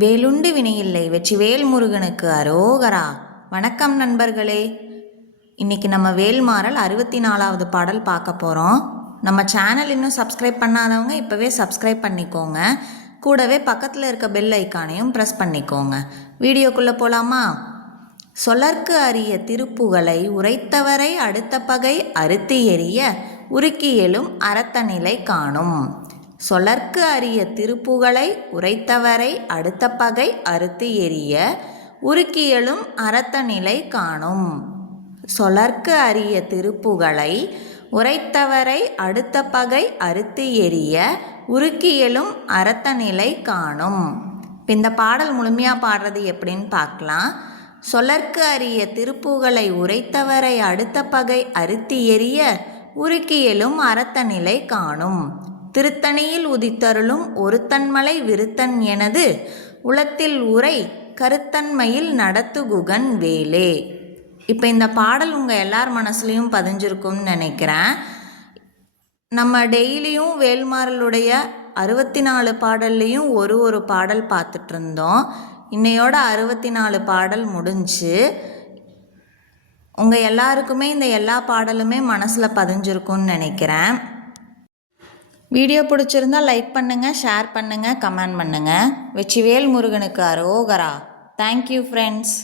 வேலுண்டு வினையில்லை வெற்றிவேல் முருகனுக்கு அரோகரா. வணக்கம் நண்பர்களே. இன்னைக்கு நம்ம வேல்மாறல் 64வது பாடல் பார்க்க போகிறோம். நம்ம சேனல் இன்னும் சப்ஸ்கிரைப் பண்ணாதவங்க இப்போவே சப்ஸ்கிரைப் பண்ணிக்கோங்க. கூடவே பக்கத்தில் இருக்க பெல் ஐக்கானையும் ப்ரெஸ் பண்ணிக்கோங்க. வீடியோக்குள்ளே போகலாமா? சொலர்க்கு அரிய திருப்புகளை உரைத்தவரை அடுத்த பகை அறுத்து எறிய உருக்கி எழும் அரத்தநிலை காணும். சொலர்க்கு அரிய திருப்புகளை உரைத்தவரை அடுத்த பகை அறுத்து எறிய உருக்கி எழும் அரத்தநிலை காணும். சொலர்க்கு அரிய திருப்புகளை உரைத்தவரை அடுத்த பகை அறுத்து எறிய உருக்கி எழும் அரத்தநிலை காணும். இந்த பாடல் முழுமையாக பாடுறது எப்படின்னு பார்க்கலாம். சொலர்க்கு அரிய திருப்புகளை உரைத்தவரை அடுத்த பகை அறுத்து எறிய உருக்கி எழும் அரத்தநிலை காணும். திருத்தணியில் உதித்தருளும் ஒருத்தன்மலை விருத்தன் எனது உளத்தில் உரை கருத்தன்மையில் நடத்துகுகன் வேலே. இப்போ இந்த பாடல் உங்கள் எல்லார் மனசுலையும் பதிஞ்சிருக்கும்னு நினைக்கிறேன். நம்ம டெய்லியும் வேல்மாறலுடைய 64 பாடல்லையும் ஒரு பாடல் பார்த்துட்டு இருந்தோம். இன்னையோட 64 பாடல் முடிஞ்சு. உங்கள் எல்லாருக்குமே இந்த எல்லா பாடலுமே மனசில் பதிஞ்சிருக்கும்னு நினைக்கிறேன். வீடியோ பிடிச்சிருந்தா லைக் பண்ணுங்கள், ஷேர் பண்ணுங்கள், கமெண்ட் பண்ணுங்கள். வெற்றிவேல் முருகனுக்கு அரோகரா. Thank you friends.